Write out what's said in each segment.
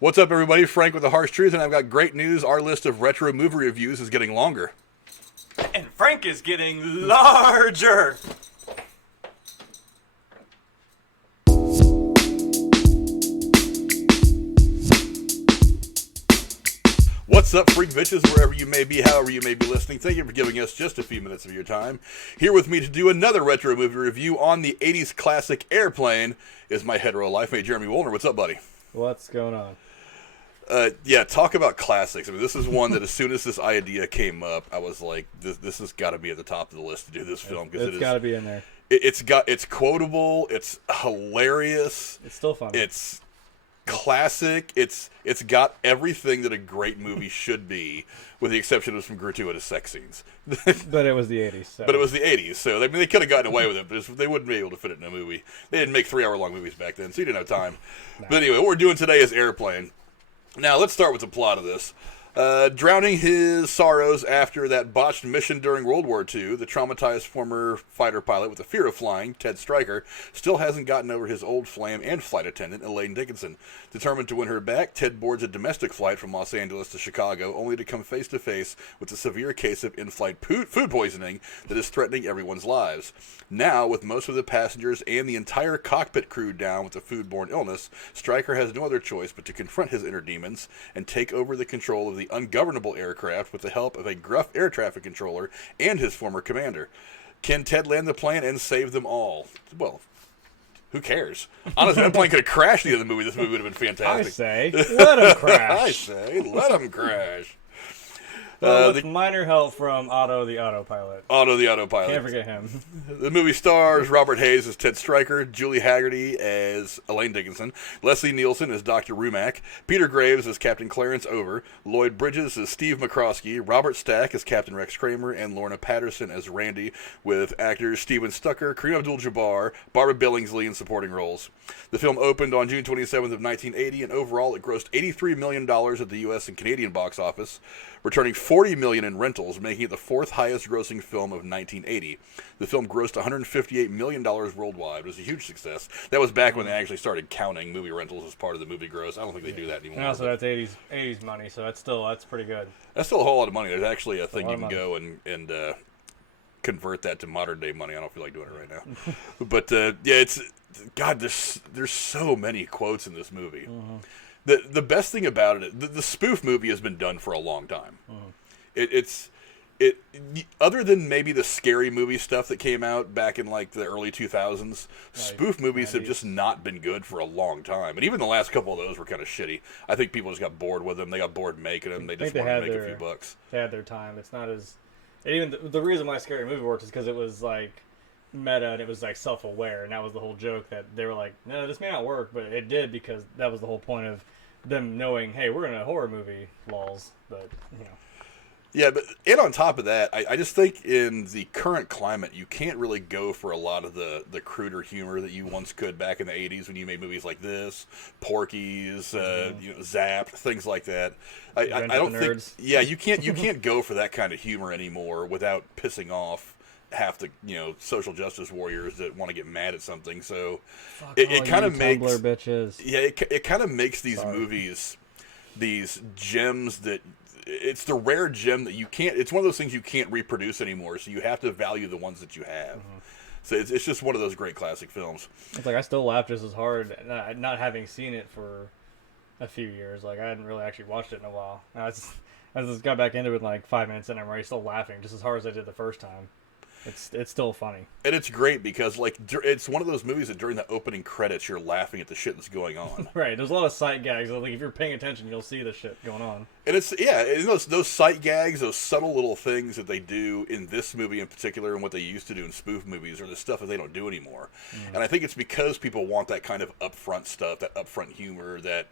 What's up, everybody? Frank with the Harsh Truth, and I've got great news. Our list of retro movie reviews is getting longer. And Frank is getting larger. What's up, freak bitches, wherever you may be, however you may be listening. Thank you for giving us just a few minutes of your time. Here with me to do another retro movie review on the 80s classic Airplane is my hetero life mate, Jeremy Wolner. What's up, buddy? What's going on? Yeah, talk about classics. I mean, this is one that as soon as this idea came up, I was like, this has got to be at the top of the list to do this film. It's got to be in there. It's quotable, it's hilarious. It's still fun. It's classic. It's got everything that a great movie should be, with the exception of some gratuitous sex scenes. But it was the 80s. So. But it was the 80s, so I mean, they could have gotten away with it, but they wouldn't be able to fit it in a movie. They didn't make 3-hour-long movies back then, so you didn't have time. No. But anyway, what we're doing today is Airplane. Now, let's start with the plot of this. Drowning his sorrows after that botched mission during World War II, the traumatized former fighter pilot with a fear of flying, Ted Stryker, still hasn't gotten over his old flame and flight attendant, Elaine Dickinson. Determined to win her back, Ted boards a domestic flight from Los Angeles to Chicago, only to come face-to-face with a severe case of in-flight food poisoning that is threatening everyone's lives. Now, with most of the passengers and the entire cockpit crew down with the foodborne illness, Stryker has no other choice but to confront his inner demons and take over the control of the ungovernable aircraft with the help of a gruff air traffic controller and his former commander. Can Ted land the plane and save them all? Well, who cares? Honestly, that plane could have crashed the end of the movie. This movie would have been fantastic. I say, let him crash. I say, let him crash. With minor help from Otto the autopilot. Otto the autopilot. Can't forget him. The movie stars Robert Hayes as Ted Stryker, Julie Haggerty as Elaine Dickinson, Leslie Nielsen as Dr. Rumack, Peter Graves as Captain Clarence Over, Lloyd Bridges as Steve McCroskey, Robert Stack as Captain Rex Kramer, and Lorna Patterson as Randy, with actors Steven Stucker, Kareem Abdul-Jabbar, Barbara Billingsley in supporting roles. The film opened on June 27th of 1980, and overall it grossed $83 million at the U.S. and Canadian box office, returning $40 million in rentals, making it the fourth highest grossing film of 1980. The film grossed $158 million worldwide. It was a huge success. That was back when they actually started counting movie rentals as part of the movie gross. I don't think they do that anymore. And also, that's 80s money, so that's pretty good. That's still a whole lot of money. There's actually a thing you can go and convert that to modern day money. I don't feel like doing it right now. But yeah, it's God. There's so many quotes in this movie. Mm-hmm. The best thing about it, the spoof movie has been done for a long time. Mm-hmm. It's other than maybe the scary movie stuff that came out back in like the early 2000s, spoof movies 90s. Have just not been good for a long time. And even the last couple of those were kind of shitty. I think people just got bored with them. They got bored making them. They just wanted to make a few bucks. They had their time. It's not as... Even the reason why scary movie works is because it was like meta and it was like self-aware, and that was the whole joke, that they were like, no, this may not work, but it did, because that was the whole point of them knowing, hey, we're in a horror movie, lols. But yeah, but and on top of that, I just think in the current climate, you can't really go for a lot of the cruder humor that you once could back in the 80s when you made movies like this, Porky's, Zapped, things like that. I don't think, yeah, you can't go for that kind of humor anymore without pissing off half the social justice warriors that want to get mad at something. So it kind of makes Tumblr bitches. Yeah, it kind of makes these movies these gems that it's the rare gem that you can't. It's one of those things you can't reproduce anymore. So you have to value the ones that you have. Mm-hmm. So it's just one of those great classic films. It's like I still laugh just as hard, not having seen it for a few years. Like I hadn't really actually watched it in a while. I just got back into it like 5 minutes in, I'm already still laughing just as hard as I did the first time. It's still funny. And it's great because like it's one of those movies that during the opening credits you're laughing at the shit that's going on. Right. There's a lot of sight gags. Like if you're paying attention, you'll see the shit going on. And it's those sight gags, those subtle little things that they do in this movie in particular, and what they used to do in spoof movies, are the stuff that they don't do anymore. Mm. And I think it's because people want that kind of upfront stuff, that upfront humor, that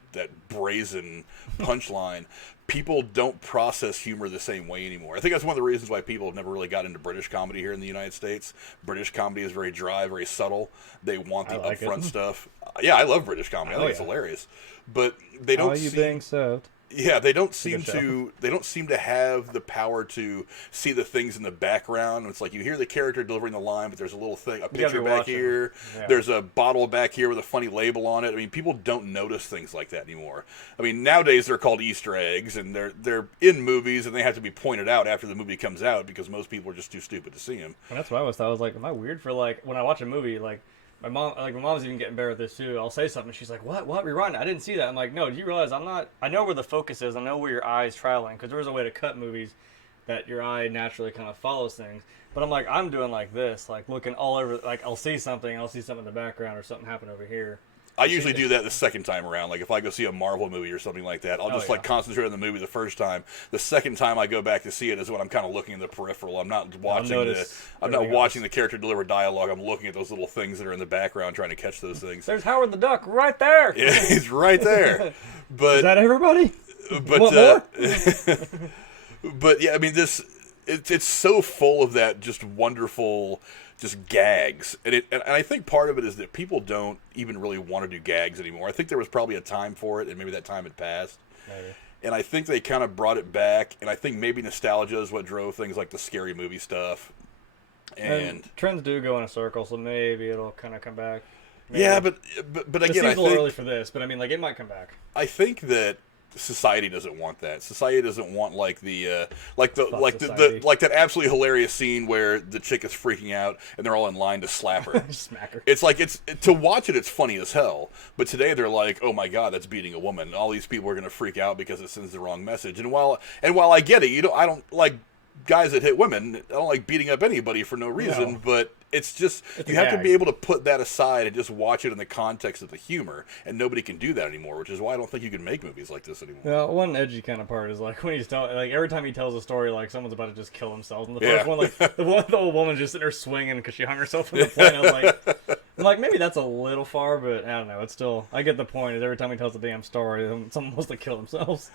brazen punchline. People don't process humor the same way anymore. I think that's one of the reasons why people have never really got into British comedy here in the United States. British comedy is very dry, very subtle. They want the upfront stuff. Yeah, I love British comedy. I think it's hilarious. But they don't being served? Yeah, they don't seem to have the power to see the things in the background. It's like you hear the character delivering the line, but there's a little thing, a picture back here. Yeah. There's a bottle back here with a funny label on it. I mean, people don't notice things like that anymore. I mean, nowadays they're called Easter eggs, and they're in movies, and they have to be pointed out after the movie comes out because most people are just too stupid to see them. And that's what I always thought. I was like, am I weird for like when I watch a movie like. My mom's even getting better with this too. I'll say something, she's like, "What? Rewind it. I didn't see that." I'm like, "No, do you realize I know where the focus is. I know where your eye's traveling because there's a way to cut movies that your eye naturally kind of follows things." But I'm like, I'm doing like this, like looking all over. Like I'll see something in the background or something happen over here. I usually do that the second time around. Like if I go see a Marvel movie or something like that, I'll just like concentrate on the movie the first time. The second time I go back to see it is when I'm kind of looking in the peripheral. I'm not watching watching the character deliver dialogue. I'm looking at those little things that are in the background, trying to catch those things. There's Howard the Duck right there. Yeah, he's right there. But is that everybody? But but yeah, I mean it's so full of that just wonderful. Just gags, and I think part of it is that people don't even really want to do gags anymore. I think there was probably a time for it, and maybe that time had passed. Maybe. And I think they kind of brought it back, and I think maybe nostalgia is what drove things like the scary movie stuff. And trends do go in a circle, so maybe it'll kind of come back. Maybe. Yeah, but again, it seems a little early for this, but I mean, like it might come back. I think that society doesn't want that. Society doesn't want like that absolutely hilarious scene where the chick is freaking out and they're all in line to slap her. Smack her. It's like to watch it. It's funny as hell. But today they're like, oh my god, that's beating a woman. All these people are going to freak out because it sends the wrong message. And while I get it, I don't like guys that hit women. I don't like beating up anybody for no reason. No. But it's just you have to be able to put that aside and just watch it in the context of the humor. And nobody can do that anymore, which is why I don't think you can make movies like this anymore. Yeah, one edgy kind of part is like when he's telling, like every time he tells a story, like someone's about to just kill themselves. And the first one, like the old woman's just sitting there swinging because she hung herself from the plane. I was like maybe that's a little far, but I don't know. It's still, I get the point. Is every time he tells a damn story, someone wants to kill themselves.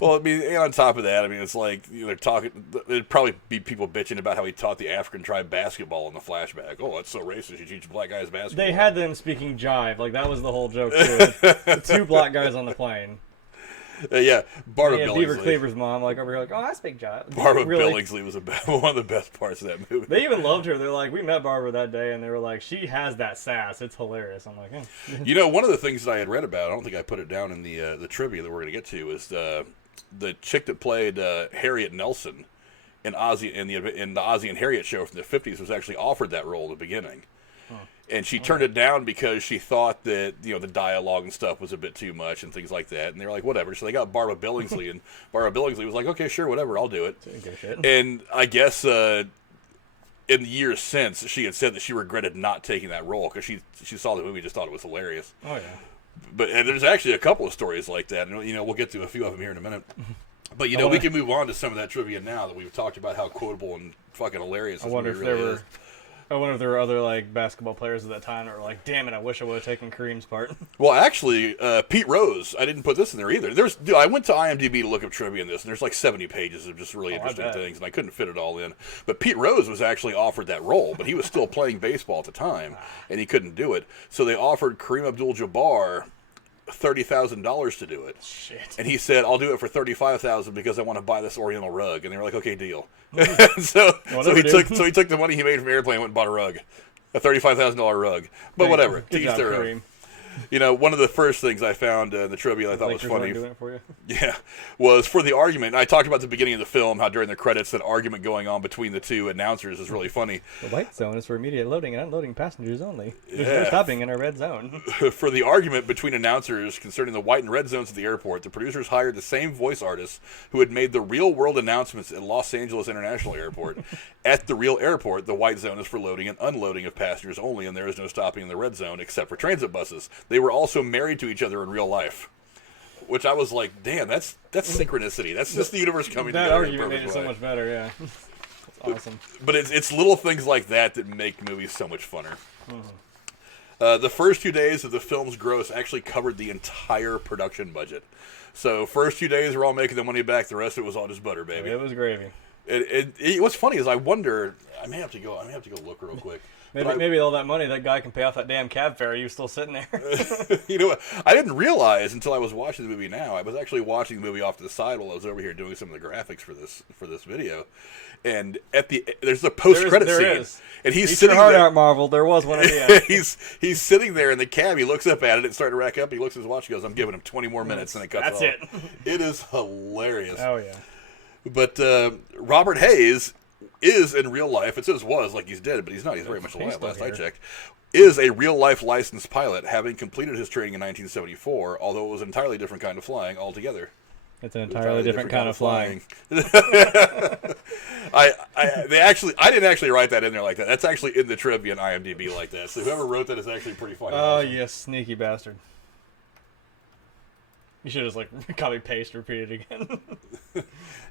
Well, I mean, and on top of that, I mean, it's like they're talking. There'd probably be people bitching about how he taught the African tribe basketball in the flashback. Oh, that's so racist! You teach black guys basketball. They had them speaking jive, like that was the whole joke too. The two black guys on the plane. Yeah, Barbara Billingsley. Beaver Cleaver's mom, like over here, like, oh, I speak jive. Barbara Billingsley was one of the best parts of that movie. They even loved her. They're like, we met Barbara that day, and they were like, she has that sass. It's hilarious. I'm like, one of the things that I had read about, I don't think I put it down in the trivia that we're going to get to, is the chick that played Harriet Nelson in the Ozzie and Harriet show from the 50s was actually offered that role at the beginning. And she turned it down because she thought that, the dialogue and stuff was a bit too much and things like that. And they were like, whatever. So they got Barbara Billingsley, and Barbara Billingsley was like, okay, sure, whatever, I'll do it. And I guess in the years since, she had said that she regretted not taking that role because she saw the movie and just thought it was hilarious. Oh, yeah. But there's actually a couple of stories like that. And, we'll get to a few of them here in a minute. But, we can move on to some of that trivia now that we've talked about how quotable and fucking hilarious this movie really is. I wonder if there were other like basketball players at that time that were like, "Damn it, I wish I would have taken Kareem's part." Well, actually, Pete Rose, I didn't put this in there either. I went to IMDb to look up trivia in this, and there's like 70 pages of just really interesting things, and I couldn't fit it all in. But Pete Rose was actually offered that role, but he was still playing baseball at the time, and he couldn't do it. So they offered Kareem Abdul-Jabbar $30,000 to do it. Shit. And he said, I'll do it for $35,000 because I want to buy this Oriental rug. And they were like, okay, deal. so he took the money he made from Airplane and went and bought a rug. A $35,000 rug. But whatever. Good job, Kareem. One of the first things I found in the trivia I thought was funny. Doing it for you? Yeah, was for the argument. I talked about at the beginning of the film how during the credits that argument going on between the two announcers is really funny. The white zone is for immediate loading and unloading passengers only. There's no stopping in a red zone. For the argument between announcers concerning the white and red zones at the airport, the producers hired the same voice artists who had made the real-world announcements at Los Angeles International Airport. At the real airport, the white zone is for loading and unloading of passengers only, and there is no stopping in the red zone except for transit buses. They were also married to each other in real life, which I was like, damn, that's synchronicity. That's just the universe coming together. That argument made it so much better, yeah. That's awesome. But it's little things like that make movies so much funner. The first 2 days of the film's gross actually covered the entire production budget. So first 2 days were all making the money back. The rest of it was all just butter, baby. It was gravy. What's funny is I wonder. I may have to go look real quick. Maybe all that money that guy can pay off that damn cab fare. He was still sitting there. You know what? I didn't realize until I was watching the movie now. I was actually watching the movie off to the side while I was over here doing some of the graphics for this video. And there's a post-credit scene. And he's sitting hard there. out, Marvel. There was one at the end. he's sitting there in the cab. He looks up at it. It's starting to rack up. He looks at his watch and goes, I'm giving him 20 more minutes. And it cuts That's off. it. It is hilarious. Oh, yeah. But Robert Hayes is in real life, it says was like he's dead, but he's not. He's very much alive, last I checked. Is a real-life licensed pilot, having completed his training in 1974, although it was an entirely different kind of flying altogether. It's an entirely different kind of flying. I didn't actually write that in there like that. That's actually in the trivia on IMDb like that. So whoever wrote that is actually pretty funny. Oh, you sneaky bastard. You should have just like copy paste, repeat it again.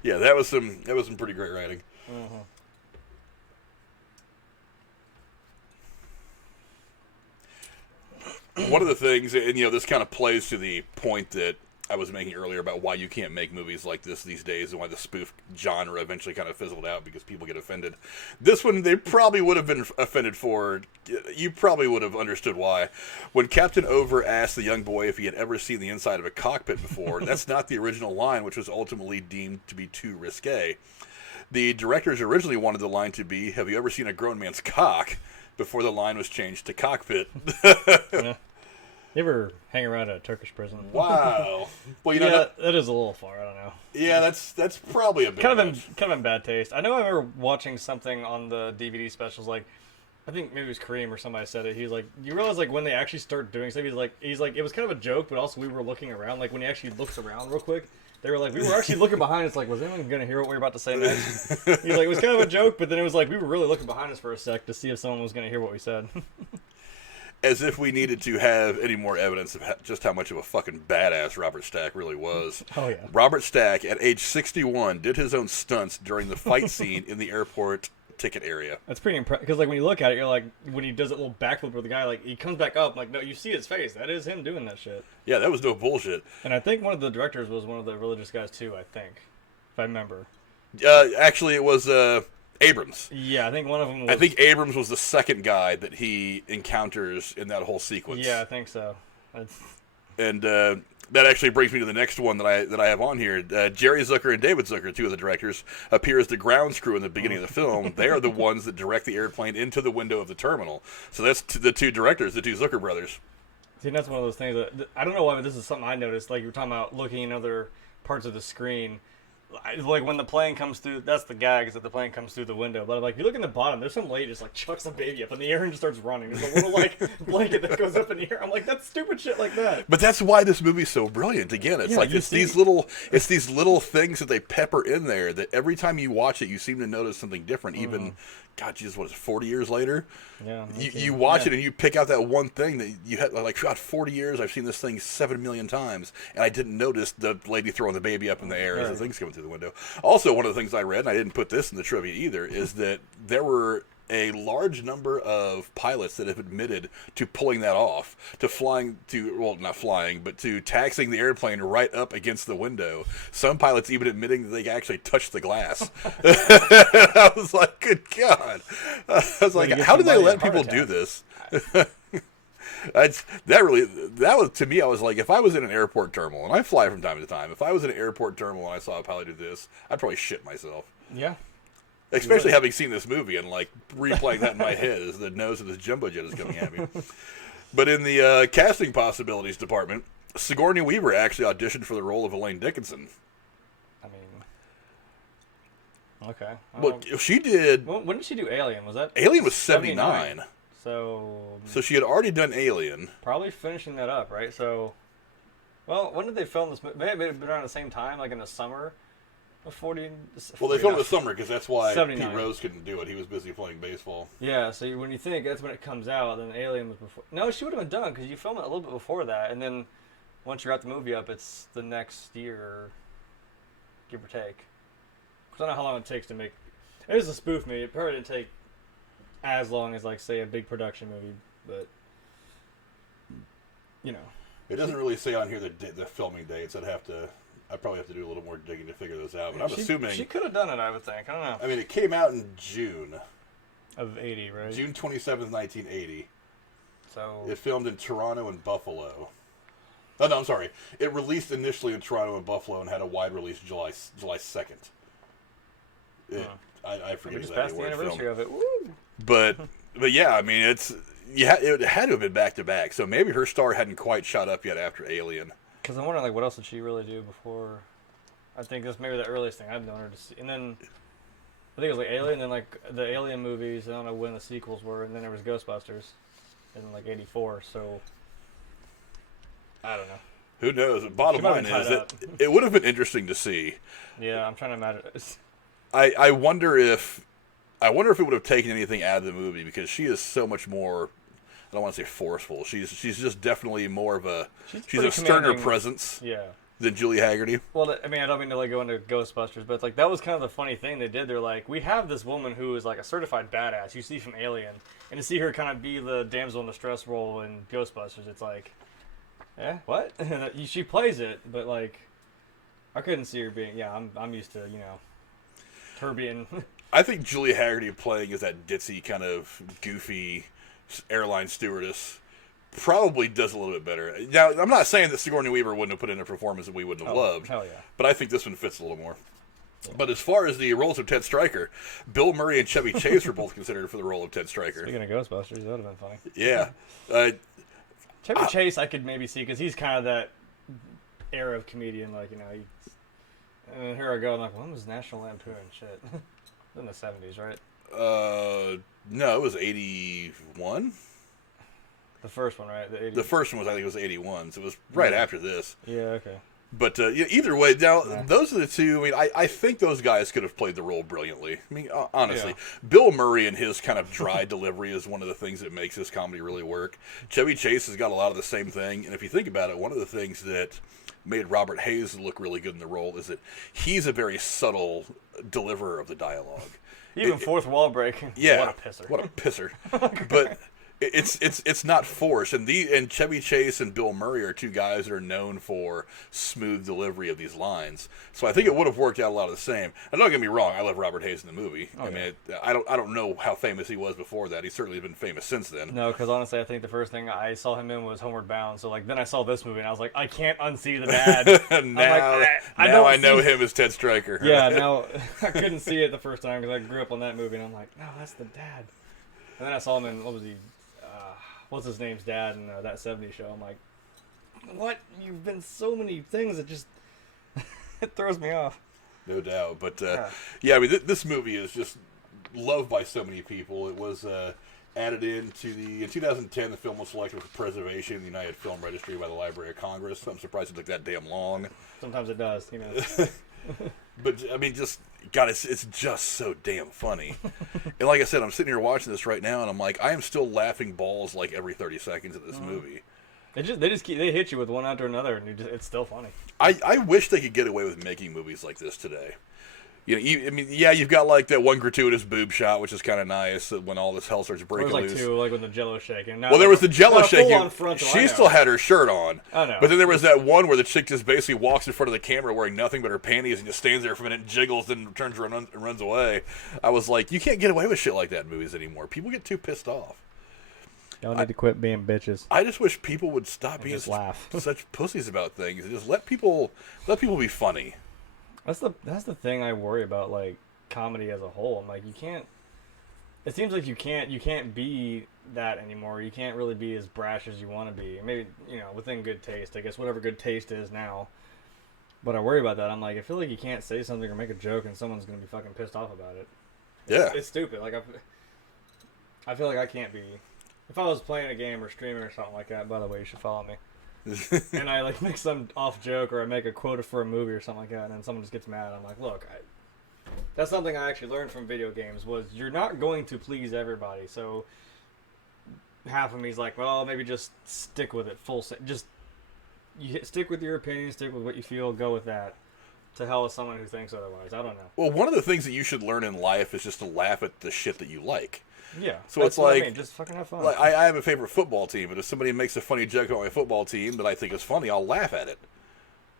Yeah, that was some pretty great writing. Uh-huh. One of the things, and this kind of plays to the point that I was making earlier about why you can't make movies like this these days and why the spoof genre eventually kind of fizzled out because people get offended. This one, they probably would have been offended for. You probably would have understood why. When Captain Over asked the young boy if he had ever seen the inside of a cockpit before, that's not the original line, which was ultimately deemed to be too risque. The directors originally wanted the line to be, "Have you ever seen a grown man's cock?" before the line was changed to cockpit. Yeah. You ever hang around a Turkish prison? Wow. Well, that is a little far. I don't know. Yeah, that's probably a bit kind of in bad taste. I know I remember watching something on the DVD specials, like I think maybe it was Kareem or somebody said it. He was like, you realize like when they actually start doing stuff, he's like it was kind of a joke, but also we were looking around. Like when he actually looks around real quick, they were like, we were actually looking behind us, like, was anyone going to hear what we were about to say next? He's like, it was kind of a joke, but then it was like we were really looking behind us for a sec to see if someone was going to hear what we said. As if we needed to have any more evidence of just how much of a fucking badass Robert Stack really was. Oh, yeah. Robert Stack, at age 61, did his own stunts during the fight scene in the airport ticket area. That's pretty impressive, because like when you look at it, you're like, when he does that little backflip with the guy, like he comes back up, like no, you see his face. That is him doing that shit. Yeah, that was no bullshit. And I think one of the directors was one of the religious guys too, I think, if I remember. Actually, it was Abrams. Yeah, I think one of them was... I think Abrams was the second guy that he encounters in that whole sequence. Yeah, I think so. And that actually brings me to the next one that I have on here. Jerry Zucker and David Zucker, two of the directors, appear as the ground crew in the beginning of the film. They are the ones that direct the airplane into the window of the terminal. So that's the two directors, the two Zucker brothers. See, that's one of those things that I don't know why, but this is something I noticed. Like you were talking about looking in other parts of the screen. Like when the plane comes through, that's the gag, is that the plane comes through the window. But like if you look in the bottom, there's some lady just like chucks a baby up in the air and just starts running. There's a little like blanket that goes up in the air. I'm like, that's stupid shit like that. But that's why this movie's so brilliant. Again, it's like it's these little things that they pepper in there that every time you watch it, you seem to notice something different. Even, God, Jesus, what is it, 40 years later? Yeah. You watch it and you pick out that one thing that you had, like, God, 40 years, I've seen this thing 7 million times, and I didn't notice the lady throwing the baby up in the air as the thing's coming through the window. Also, one of the things I read, and I didn't put this in the trivia either, is that there were a large number of pilots that have admitted to pulling that off, to taxing the airplane right up against the window. Some pilots even admitting that they actually touched the glass. I was like, good God. I was like, how do they let people do this? That was, to me, I was like, if I was in an airport terminal, and I fly from time to time, if I was in an airport terminal and I saw a pilot do this, I'd probably shit myself. Yeah. Especially having seen this movie and like replaying that in my head as the nose of this jumbo jet is coming at me. But in the casting possibilities department, Sigourney Weaver actually auditioned for the role of Elaine Dickinson. I mean, okay. Well, she did. When did she do Alien? Was that Alien was 79. So she had already done Alien. Probably finishing that up, right? So, well, when did they film this movie? Maybe it had been around the same time, like in the summer. 40. Well, they filmed it this summer because that's why 79. Pete Rose couldn't do it. He was busy playing baseball. Yeah, so when you think that's when it comes out, then Alien was before. No, she would have been done because you film it a little bit before that, and then once you got the movie up, it's the next year, give or take. I don't know how long it takes to make. It was a spoof movie. It probably didn't take as long as, like, say, a big production movie, but you know. It doesn't really say on here the filming dates. I probably have to do a little more digging to figure those out. But I'm assuming she could have done it. I would think. I don't know. I mean, it came out in June. Of 80, right? June 27th, 1980. So It filmed in Toronto and Buffalo. Oh, no, I'm sorry. It released initially in Toronto and Buffalo and had a wide release July 2nd. I we forget just exactly passed the where it anniversary filmed. of it. Woo! But yeah, I mean, it had to have been back to back. So maybe her star hadn't quite shot up yet after Alien. Because I'm wondering, like, what else did she really do before? I think that's maybe the earliest thing I've known her to see. And then I think it was like Alien, then like the Alien movies. I don't know when the sequels were, and then there was Ghostbusters in like '84. So I don't know. Who knows? Bottom line is that it would have been interesting to see. Yeah, I'm trying to imagine. I wonder if it would have taken anything out of the movie, because she is so much more. I don't want to say forceful. She's just definitely more of a. She's a sterner presence. Yeah. Than Julie Haggerty. Well, I mean, I don't mean to like go into Ghostbusters, but like that was kind of the funny thing they did. They're like, we have this woman who is like a certified badass you see from Alien, and to see her kind of be the damsel in distress role in Ghostbusters, it's like, what? She plays it, but like, I couldn't see her being. Yeah, I'm used to her being. I think Julie Haggerty playing as that ditzy kind of goofy airline stewardess probably does a little bit better. Now, I'm not saying that Sigourney Weaver wouldn't have put in a performance that we wouldn't have loved. Hell yeah. But I think this one fits a little more. Yeah. But as far as the roles of Ted Stryker, Bill Murray and Chevy Chase were both considered for the role of Ted Stryker. Speaking of Ghostbusters, that would have been funny. Yeah. Chevy Chase I could maybe see, because he's kind of that era of comedian, like, and here I go, I'm like, when was National Lampoon? Shit. In the 70s, right? No, it was 81. The first one, right? The first one was, I think it was 81, so it was right after this. Yeah, okay. But either way, now, those are the two. I mean, I think those guys could have played the role brilliantly. I mean, honestly. Yeah. Bill Murray and his kind of dry delivery is one of the things that makes this comedy really work. Chevy Chase has got a lot of the same thing, and if you think about it, one of the things that made Robert Hayes look really good in the role is that he's a very subtle deliverer of the dialogue. Even fourth wall break. Yeah. What a pisser. What a pisser. But it's not forced, and Chevy Chase and Bill Murray are two guys that are known for smooth delivery of these lines. So I think it would have worked out a lot of the same. And don't get me wrong, I love Robert Hayes in the movie. Oh, I mean, I don't know how famous he was before that. He's certainly been famous since then. No, because honestly, I think the first thing I saw him in was Homeward Bound. So like then I saw this movie and I was like, I can't unsee the dad. now I know him as Ted Stryker. Yeah, now I couldn't see it the first time because I grew up on that movie, and I'm like, no, that's the dad. And then I saw him in, what was he? What's his name's dad in that 70s show? I'm like, what? You've been so many things that just it throws me off. No doubt, but I mean, this movie is just loved by so many people. It was added in 2010. The film was selected for preservation in the United Film Registry by the Library of Congress. I'm surprised it took that damn long. Sometimes it does, But I mean, God, it's just so damn funny. And like I said, I'm sitting here watching this right now, and I'm like, I am still laughing balls like every 30 seconds of this movie. They hit you with one after another, and it's still funny. I wish they could get away with making movies like this today. You've got like that one gratuitous boob shot, which is kind of nice when all this hell starts breaking loose. There was like two, like when the Jello shaking. There was the Jello shaking. She still had her shirt on. I know. But then there was that one where the chick just basically walks in front of the camera wearing nothing but her panties and just stands there for a minute and jiggles, then turns around and runs away. I was like, you can't get away with shit like that in movies anymore. People get too pissed off. Y'all need to quit being bitches. I just wish people would stop being such pussies about things and just let people be funny. That's the thing I worry about, like comedy as a whole. I'm like, you can't. It seems like you can't be that anymore. You can't really be as brash as you want to be. Maybe within good taste, I guess, whatever good taste is now. But I worry about that. I'm like, I feel like you can't say something or make a joke and someone's gonna be fucking pissed off about it. It's stupid. Like I feel like I can't be. If I was playing a game or streaming or something like that, by the way, you should follow me. And I like make some off joke or I make a quote for a movie or something like that, and then someone just gets mad. I'm like, look, that's something I actually learned from video games was you're not going to please everybody. So half of me's like, well, maybe just stick with it stick with your opinion, stick with what you feel, go with that. To hell with someone who thinks otherwise. I don't know. Well, one of the things that you should learn in life is just to laugh at the shit that you like. Yeah. So it's like, I mean. Just fucking have fun. Like, I have a favorite football team, and if somebody makes a funny joke about my football team that I think is funny, I'll laugh at it.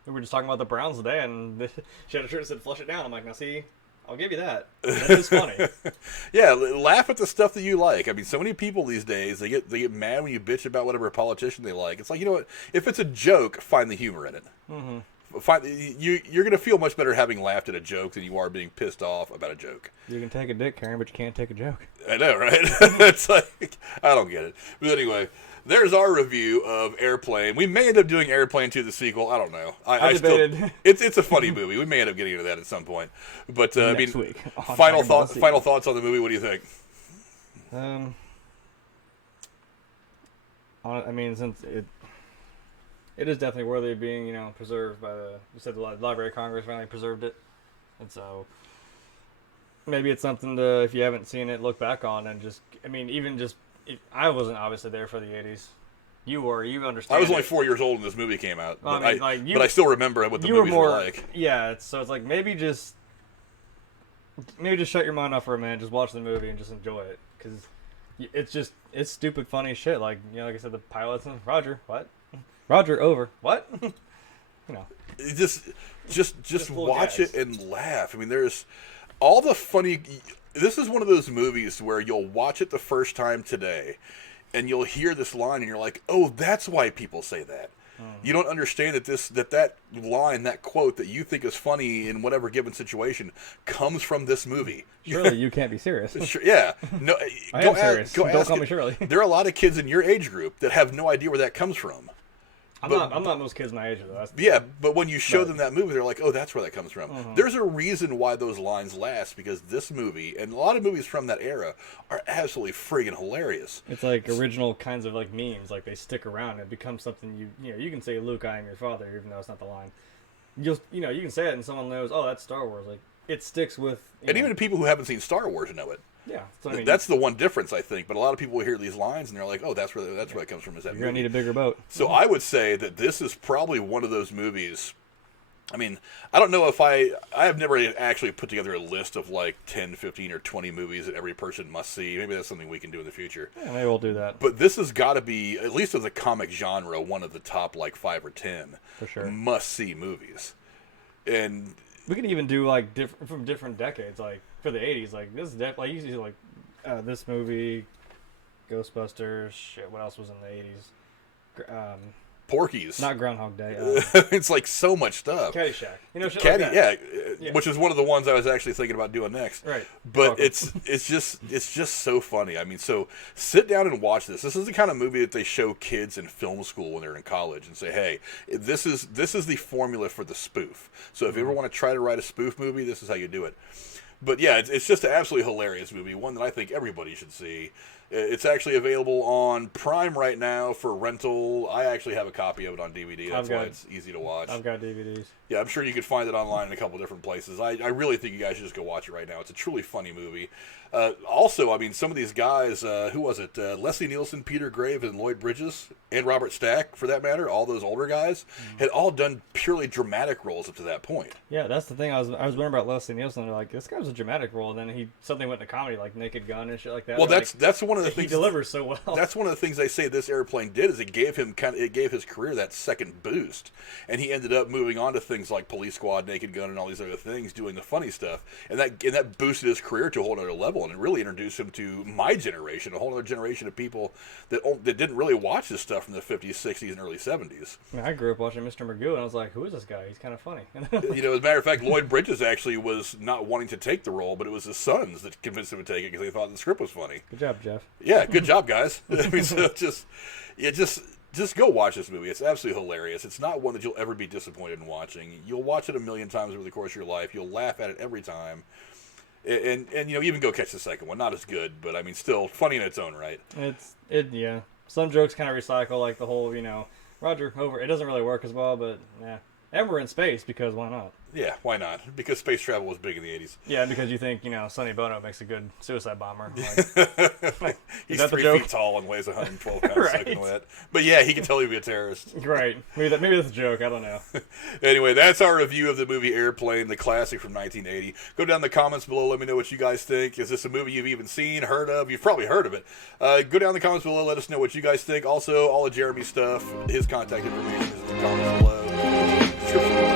We were just talking about the Browns today, and she had a shirt that said "Flush it down." I'm like, now see, I'll give you that. That is funny. Yeah, laugh at the stuff that you like. I mean, so many people these days, they get mad when you bitch about whatever politician they like. It's like, you know what? If it's a joke, find the humor in it. Mm-hmm. You're going to feel much better having laughed at a joke than you are being pissed off about a joke. You can take a dick, Karen, but you can't take a joke. I know, right? It's like, I don't get it. But anyway, there's our review of Airplane. We may end up doing Airplane 2, the sequel. I don't know. I debated. Still, it's a funny movie. We may end up getting into that at some point. But Next week. Final thoughts on the movie. What do you think? I mean, since it is definitely worthy of being, preserved by the Library of Congress finally preserved it, and so maybe it's something to, if you haven't seen it, look back on and just, I wasn't obviously there for the '80s. You were, you understand. I was only 4 years old when this movie came out, well, but I still remember what the movies were like. Yeah, so it's like maybe just shut your mind off for a minute, just watch the movie and just enjoy it, because it's stupid funny shit. Like like I said, the pilots and Roger, over. What? Just watch it and laugh. I mean, there's all the funny. This is one of those movies where you'll watch it the first time today, and you'll hear this line, and you're like, "Oh, that's why people say that." You don't understand that line, that quote that you think is funny in whatever given situation comes from this movie. Surely you can't be serious. Yeah. No, I am serious. Don't call me Shirley. There are a lot of kids in your age group that have no idea where that comes from. I'm not most kids my age though. Yeah, but when you show them that movie, they're like, "Oh, that's where that comes from." Mm-hmm. There's a reason why those lines last, because this movie and a lot of movies from that era are absolutely friggin' hilarious. It's like original kinds of like memes, like they stick around and become something you can say, "Luke, I am your father," even though it's not the line. You can say it and someone knows, "Oh, that's Star Wars." Like it sticks with. And even people who haven't seen Star Wars know it. Yeah, that's the one difference, I think. But a lot of people hear these lines and they're like, "Oh, that's where it comes from." Is that you're movie? gonna need a bigger boat? So I would say that this is probably one of those movies. I mean, I don't know if I have never actually put together a list of like 10, 15, or 20 movies that every person must see. Maybe that's something we can do in the future. Yeah, maybe we'll do that. But this has got to be, at least of the comic genre, one of the top like 5 or 10 for sure must-see movies. And we could even do like from different decades, like for the '80s. Like this is definitely usually like this movie, Ghostbusters. Shit, what else was in the '80s? Porky's. Not Groundhog Day. It's like so much stuff. Caddyshack. Shit like that. Yeah, which is one of the ones I was actually thinking about doing next. Right. But it's just so funny. I mean, so sit down and watch this. This is the kind of movie that they show kids in film school when they're in college and say, "Hey, this is the formula for the spoof. So if you ever want to try to write a spoof movie, this is how you do it." But yeah, it's just an absolutely hilarious movie, one that I think everybody should see. It's actually available on Prime right now for rental. I actually have a copy of it on DVD. That's why it's easy to watch. I've got DVDs. Yeah, I'm sure you could find it online in a couple different places. I really think you guys should just go watch it right now. It's a truly funny movie. Also, I mean, some of these guys, who was it? Leslie Nielsen, Peter Grave, and Lloyd Bridges, and Robert Stack, for that matter, all those older guys, had all done purely dramatic roles up to that point. Yeah, that's the thing. I was wondering about Leslie Nielsen. They're like, this guy was a dramatic role, and then he suddenly went into comedy, like Naked Gun and shit like that. Well, that's one of the things. He delivers so well. That's one of the things they say this Airplane did, is it gave his career that second boost, and he ended up moving on to things like Police Squad, Naked Gun, and all these other things, doing the funny stuff, and that boosted his career to a whole other level, and it really introduced him to my generation, a whole other generation of people that didn't really watch this stuff from the 50s, 60s, and early 70s. I mean, I grew up watching Mr. Magoo, and I was like, who is this guy? He's kind of funny. As a matter of fact, Lloyd Bridges actually was not wanting to take the role, but it was his sons that convinced him to take it because they thought the script was funny. Good job, Jeff. Yeah, good job, guys. I mean, so just go watch this movie. It's absolutely hilarious. It's not one that you'll ever be disappointed in watching. You'll watch it a million times over the course of your life. You'll laugh at it every time. And even go catch the second one. Not as good, but I mean, still funny in its own right. Yeah. Some jokes kind of recycle, like the whole, Roger, over. It doesn't really work as well, but yeah. And we're in space, because why not? Yeah, why not? Because space travel was big in the 80s. Yeah, because you think, Sonny Bono makes a good suicide bomber. He's 3 feet tall and weighs 112 pounds right. soaking wet. But yeah, he can tell you be a terrorist. Right. Maybe that's a joke. I don't know. Anyway, that's our review of the movie Airplane, the classic from 1980. Go down in the comments below. Let me know what you guys think. Is this a movie you've even seen, heard of? You've probably heard of it. Go down in the comments below. Let us know what you guys think. Also, all of Jeremy's stuff, his contact information is in the comments below.